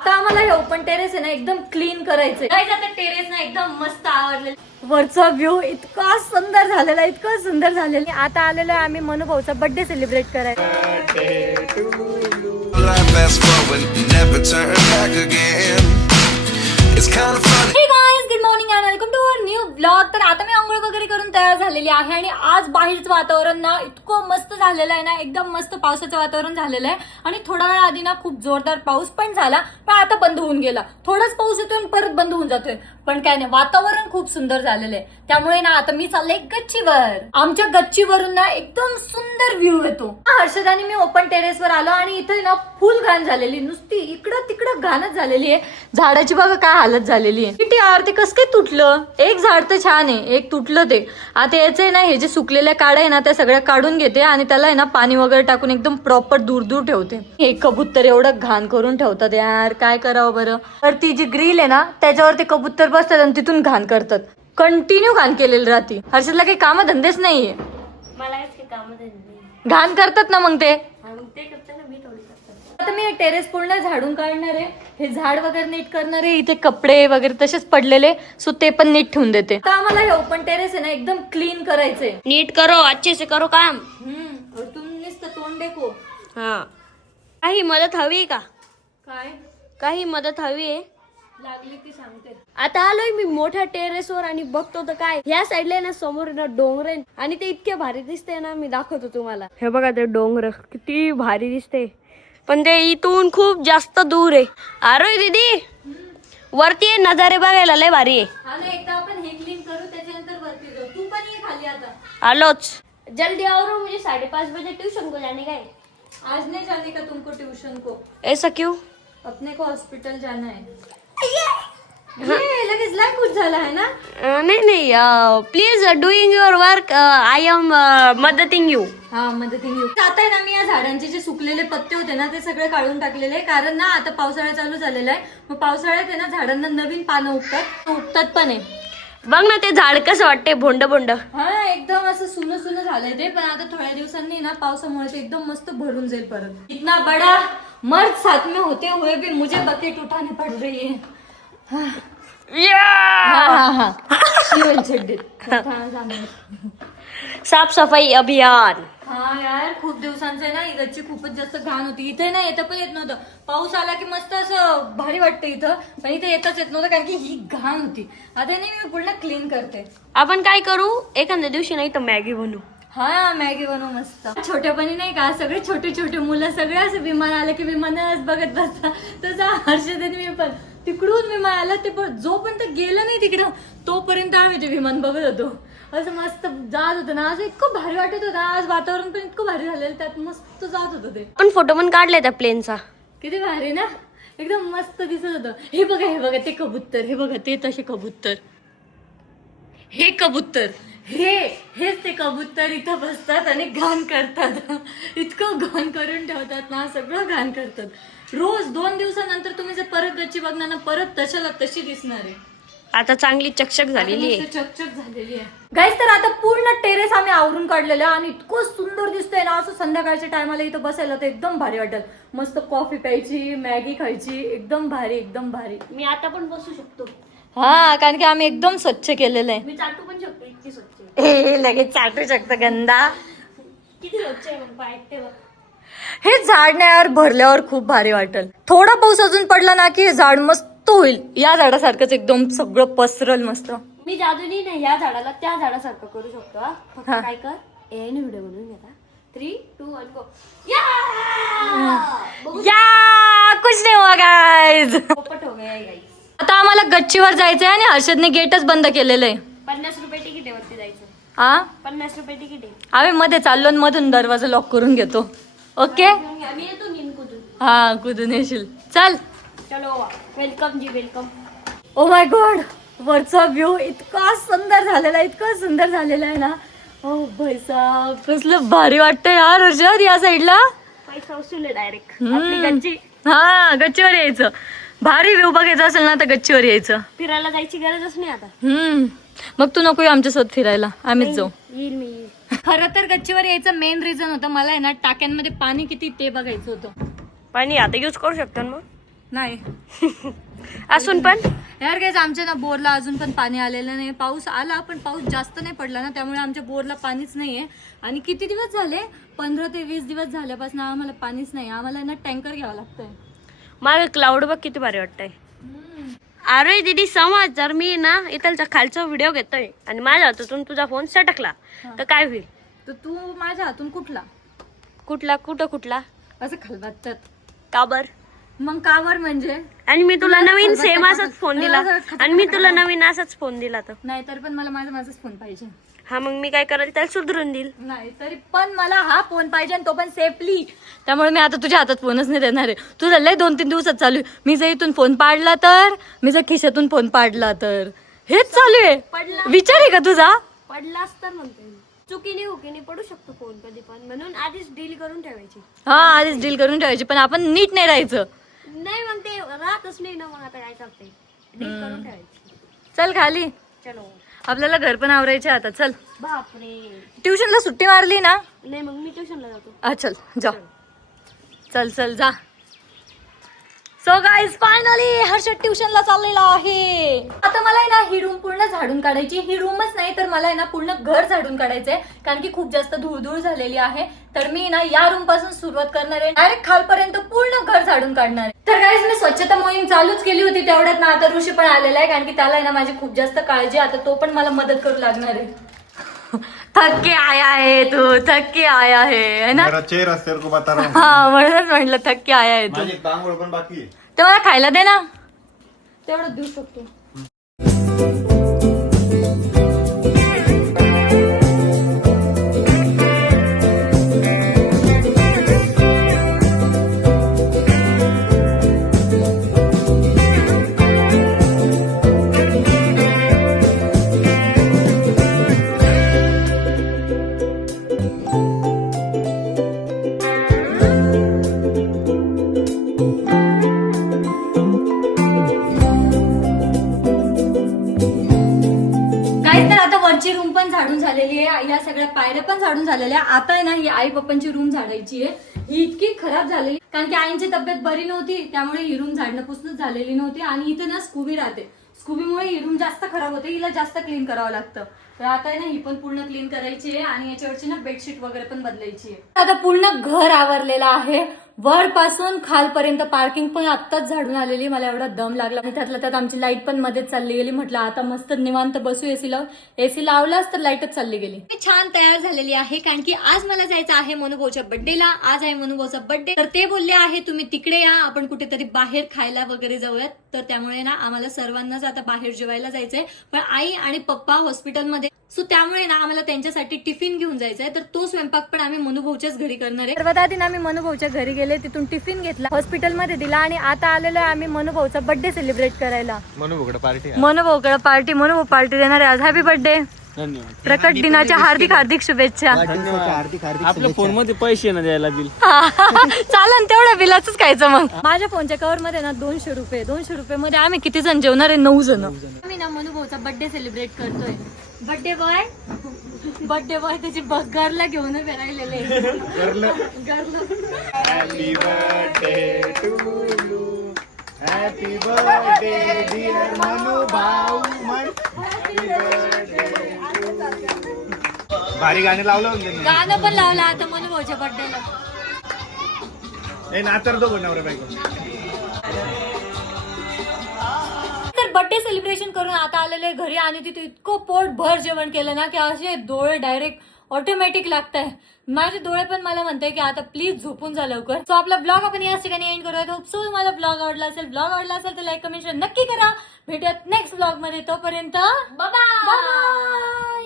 आता आम्हाला हे ओपन टेरेस आहे ना एकदम क्लीन करायचंय. आता टेरेस ना एकदम मस्त आवडले. वरचा व्ह्यू इतका सुंदर झालेला, इतका सुंदर झालेला. आता आलेलो आहे आम्ही मनू भाऊचा बर्थडे सेलिब्रेट करायला. Hey guys, good morning and welcome to our new vlog. तर आता मी आंघोळ वगैरे करून तयार झालेली आहे आणि आज बाहेरचं वातावरण ना इतकं मस्त झालेलं आहे ना, एकदम मस्त पावसाचं वातावरण झालेलं आहे. आणि थोडा वेळ आधी ना खूप जोरदार पाऊस पण झाला, पण आता बंद होऊन गेला. थोडाच पाऊस येतोय आणि परत बंद होऊन जातोय, पण काय नाही, वातावरण खूप सुंदर झालेलं आहे. त्यामुळे ना आता मी चालले गच्चीवर. आमच्या गच्चीवरून ना एकदम सुंदर व्ह्यू येतो. हर्षद आणि मी ओपन टेरेसवर आलो आणि इथे ना फुल घाण झालेली, नुसती इकडं तिकडं घाणच झालेली आहे. झाडाची बघा काय हालत झालेली आहे. किती यार, ते कसं काय तुटलं? एक झाड तर छान आहे, एक तुटलं ते. आता याचे ना हे जे सुकलेल्या काड्या आहे ना त्या सगळ्या काढून घेते आणि त्याला आहे ना पाणी वगैरे टाकून एकदम प्रॉपर दूर दूर ठेवते. हे कबूतर एवढं घाण करून ठेवतात यार, काय करावं बरं. तर ती जी ग्रिल आहे ना त्याच्यावर ते कबूतर बसतात आणि तिथून घाण करतात. कंटिन्यू घाण केलेली राहते. हर्षदला काही काम धंदेच नाहीये. मला काही काम धंदे घाण करतात ना मग ते करते ना, मी थोडी करते. आता मी टेरेस पूर्ण झाडून काढणार आहे. हे झाड वगैरे नीट करणार आहे. इथे कपडे वगैरे तसेच पडलेले, सो ते पण नीट ठेवून देते. आता आम्हाला हे ओपन टेरेस आहे ना एकदम क्लीन करायचंय. नीट करो, अच्छे से करो काम. और तुम नुसतं तोंड देखो. हा, काही मदत हवी का? काय काही मदत हवी आहे? लागली ती सांगते. आता आलोय मी मोठ्या टेरेसवर आणि बघतो तर काय ह्या साईडला ना समोर ना डोंगर आहे आणि ते इतके भारी दिसते ना, मी दाखवतो तुम्हाला. हे बघा ते डोंगर किती भारी दिसते, पण ते इथून खूप जास्त दूर आहे. अरे दीदी, वरती आहे नजारे बघायला लय भारी आहे. हा ना, एकदा आपण हे क्लीन करू त्याच्यानंतर वरती जाऊ. तू पण ये खाली आता. आलोच. जल्दी आओ, मुझे 5:30 बजे ट्यूशन को जाने का है. आज नहीं जाने का तुमको ट्यूशन को. ऐसा क्यों? अपने को हॉस्पिटल जाना है. ये लगेच लाईक कुछ झाला है ना. नहीं नहीं, please doing your work, I am मदतिंग यू. हा, मदतीने येऊ. आता आहे ना मी या झाडांचे जे सुकलेले पत्ते होते ना ते सगळे काढून टाकलेले, कारण ना आता पावसाळा चालू झालेला आहे. मग पावसाळ्यात आहे ना झाडांना नवीन पानं उगतात पण आहे. बघ ना ते झाड कसं वाटते, भोंड भोंड. हा, एकदम असं सुनं सुनं झालंय ते. पण आता थोड्या दिवसांनी ना पावसामुळे ते एकदम मस्त भरून जाईल परत. इतना बड़ा मर्द साथ में होते हुए भी मुझे बकेट उठानी पड़ रही है. साफ सफाई अभियान. हा यार, खूप दिवसांचं आहे ना, ही गच्ची खूपच जास्त घाण होती. इथे ना येतं पण येत नव्हतं. पाऊस आला की मस्त असं भारी वाटतं इथं, पण इथे येतच येत नव्हतं कारण की ही घाण होती. आता नाही मी पूर्ण क्लीन करते. आपण काय करू, एखाद्या दिवशी नाही तर मॅगी बनवू. हा, मॅगी बनवू मस्त. छोट्यापणी नाही का सगळे छोटे छोटे मुलं सगळे असं विमान आलं की विमानच बघत बसतात, तसं हर्षद आणि मी पण तिकडून विमान आलं ते जोपर्यंत गेलं नाही तिकडं तोपर्यंत आम्ही ते विमान बघत होतो. असं मस्त जात होतं ना, असं इतकं भारी वाटत होतं. आज वातावरण पण इतकं भारी झालेलं, त्यात मस्त जात होतं ते. पण फोटो पण काढले त्या प्लेनचा. किती भारी ना, एकदम मस्त दिसत होतं. हे बघा ते कबूतर, हे बघा ते तसे कबूतर, हे कबूतर, हेच ते कबूतर इथं बसतात आणि घाण करतात. इतकं घाण करून ठेवतात ना, सगळं घाण करतात. रोज 2 दिवसानंतर तुम्ही जर परत गच्ची बघणार ना, परत तशाला तशी दिसणार आहे. आता चांगली चकचक झालेली आहे. चकचक झालेली आहे गाईस. तर आता पूर्ण टेरेस आम्ही आवरून काढलेलं आणि इतकं सुंदर दिसतंय ना, असं संध्याकाळच्या टायमाला इथं बसायला तर एकदम भारी वाटेल. मस्त कॉफी प्यायची, मॅगी खायची, एकदम भारी एकदम भारी. मी आता पण बसू शकतो. हा, कारण की आम्ही एकदम स्वच्छ केलेलं आहे. मी चाटू पण शकतो, इतकी स्वच्छ. लगेच चाटू शकतो गंदा. किती स्वच्छ आहे मग पाय ते बघ. हे झाड ना यार भरल्यावर खूप भारी वाटेल. थोडा पाऊस अजून पडला ना की हे झाड मस्त होईल. या झाडासारखंच एकदम सगळं पसरल मस्त. मी जादूनी नाही या झाडाला त्या झाडासारखं करू शकतो. हा, फक्त काय कर, एन व्हिडिओ बनवून घेता. 3, 2, 1 गो. या कुछ नाही हुआ गाइस. पोपट हो गया गाइस. आता आम्हाला गच्चीवर जायचंय आणि हर्षदने गेटच बंद केलेलं आहे. 50 रुपये तिकीट आहे वरती जायचं. हा, 50 रुपये तिकीट आहे. आम्ही मध्ये चाललो आणि मधून दरवाजा लॉक करून घेतो. ओके, आम्ही येतो नीन कुठून. हा कुठून येशील. चल. चलो, वेलकम जी वेलकम. ओ माय गॉड, वरचा व्ह्यू इतका सुंदर झालेला, इतका सुंदर झालेला आहे ना. ओ भाईसाब, कसलं भारी वाटतं यार हर्षद या साईडला. पैसा वसूल आहे डायरेक्ट आपली गच्ची. हा, गच्चीवर यायचं. भारी व्ह्यू बघायचा असेल ना तर गच्चीवर यायचं. फिरायला जायची गरजच नाही आता. मग तू नको आमच्यासोबत फिरायला, आम्हीच जाऊ. येईल मी येईल. खरं तर गच्चीवर यायचं मेन रिझन होतं मला आहे ना टाक्यांमध्ये पाणी किती ते बघायचं होतं. पाणी आता यूज करू शकतो ना. मग नाही असून पण यार काय आमच्या ना बोरला अजून पण पाणी आलेलं नाही. पाऊस आला पण पाऊस जास्त नाही पडला ना, त्यामुळे आमच्या बोरला पाणीच नाहीये. आणि किती दिवस झाले, 15 ते 20 दिवस झाल्यापासून आम्हाला पाणीच नाही. आम्हाला ना टँकर घ्यावं लागतंय. माझं क्लाउड बघ किती भारी वाटतंय. अरे दीदी समज जर मी ना इथलचा खालचा व्हिडिओ घेतोय आणि माझ्या हातातून तुझा फोन सटकला तर काय होईल? तर तू माझ्या हातून कुठला कुठला असं खलबत्तात का बर? मग कावर म्हणजे? आणि मी तुला नवीन सेम असाच फोन दिला आणि मी तुला नवीन असाच फोन दिला तर नाही, तरी पण मला माझाच फोन पाहिजे. हा मग मी काय करेल त्याला सुधरून देईल. नाही तरी पण मला हा फोन पाहिजे आणि तो पण सेफली. त्यामुळे मी आता तुझ्या हातात फोनच नाही देणार आहे. तुझं लय 2-3 दिवसात चालू आहे. मी जर इथून फोन पाडला तर, मी जर खिशातून फोन पाडला तर, हेच चालू आहे. विचार आहे का तुझा? पडलाच तर म्हणते मी. चुकीने पडू शकतो फोन कधी पण, म्हणून आधीच डील करून ठेवायची. हा, आधीच डील करून ठेवायची, पण आपण नीट नाही राहायचं. नाही मग ते राहतच नाही ना, मग आता काय करते, डील करून ठेवायची. चल खाली, चलो आपल्याला घर पण आवरायचे आता. चल. बापरे, ट्युशनला सुट्टी मारली ना? नाही मग मी ट्युशनला जातो. चल जा. चल जा. सो गाईज फायनली हर्षद ट्युशनला चाललेला आहे. आता मला आहे ना ही रूम पूर्ण झाडून काढायची. ही रूमच नाही तर मला आहे ना पूर्ण घर झाडून काढायचंय, कारण की खूप जास्त धूळ झालेली आहे. तर मी ना या रूम पासून सुरुवात करणार आहे, डायरेक्ट खालपर्यंत पूर्ण घर झाडून काढणार आहे. तर गाईज मी स्वच्छता मोहीम चालूच केली होती तेवढ्यात ना आता ऋषी पण आलेला आहे, कारण की त्याला आहे ना माझी खूप जास्त काळजी. आता तो पण मला मदत करू लागणार आहे. थक्के आया है तू, थक्के आया है ना? मेरा चेहरा तेरे को बता रहा हूँ. हा, म्हणूनच म्हटलं थक्के आया है तू. माझी तांबूळ पण बाकी आहे. तर मला खायला दे ना, तेवढं देऊ शकतो. तर आता वरची रूम पण झाडून झालेली आहे, या सगळ्या पायऱ्या पण झाडून झालेल्या आहे. आता आहे ना ही आई पप्पांची रूम झाडायची आहे. ही इतकी खराब झालेली, कारण की आईंची तब्येत बरी नव्हती, त्यामुळे ही रूम झाडणं पुसणं झालेली नव्हती. आणि इथं ना स्कूबी राहते, स्कूबीमुळे ही रूम जास्त खराब होते, हिला जास्त क्लीन करावं लागतं. तर आता आहे ना ही पण पूर्ण क्लीन करायची आहे आणि याच्यावरची ना बेडशीट वगैरे पण बदलायची आहे. आता पूर्ण घर आवरलेलं आहे, वरपासून खालपर्यंत. पार्किंग पण आत्ताच झाडून आलेली. मला एवढा दम लागला आणि त्यातल्या त्यात आमची लाईट पण मध्येच चालली गेली. म्हटलं आता मस्त निवांत बसू, एसी लावलाच तर लाईटच चालली गेली. मी छान तयार झालेली आहे, कारण की आज मला जायचं आहे मनोभाऊच्या बर्थडेला. आज आहे मनोभाऊचा बर्थडे, तर ते बोलले आहे तुम्ही तिकडे या, आपण कुठेतरी बाहेर खायला वगैरे जाऊयात. तर त्यामुळे ना आम्हाला सर्वांनाच आता बाहेर जेवायला जायचंय, पण आई आणि पप्पा हॉस्पिटलमध्ये, सो त्यामुळे ना आम्हाला त्यांच्यासाठी टिफिन घेऊन जायचंय. तर तो स्वयंपाक पण आम्ही मनोभाऊच्याच घरी करणार आहे. सर्वात आधी ना आम्ही मनोभाऊच्या घरी गेले, तिथून टिफिन घेतला, हॉस्पिटलमध्ये दिला आणि आता आलेलो आहे आम्ही मनोभाऊचा बर्थडे सेलिब्रेट करायला. मनोभाऊकडे पार्टी, मनोभाऊ पार्टी देणार आहे आज. Happy birthday. धन्यवाद. प्रकट दिनाच्या हार्दिक हार्दिक शुभेच्छा. आपल्या फोन मध्ये पैसे ना द्यायला बिल चालन, तेवढ्या बिलाच खायचं. मग माझ्या फोनच्या कव्हर मध्ये ना 200 रुपये मध्ये आम्ही किती जण जेवणार आहे? 9 जण. आम्ही ना मनोभाऊचा बर्थडे सेलिब्रेट करतोय. बर्थडे बॉय त्याची गर्लला घेऊन राहिलेले. Happy birthday to you, happy birthday dear Manu भाऊ. भारी गाणे लावलं गाणं पण लावलं आता मनोभाऊच्या बर्थडेला. ए नातर दो नवरा बायको. तर बर्थडे सेलिब्रेशन करून आता आलेले घरी आणि तिथे इतकं पोट भर जेवण केलं ना की असे डोळे डायरेक्ट ऑटोमॅटिक लागताय. माझे डोळे पण मला म्हणताय की आता प्लीज झोपून जा लवकर. सो आपला ब्लॉग आपण याच ठिकाणी एंड करूया. होप सो तुम्हाला ब्लॉग आवडला असेल तर लाईक कमेंट नक्की करा. भेटूयात नेक्स्ट ब्लॉग मध्ये. तोपर्यंत बाय.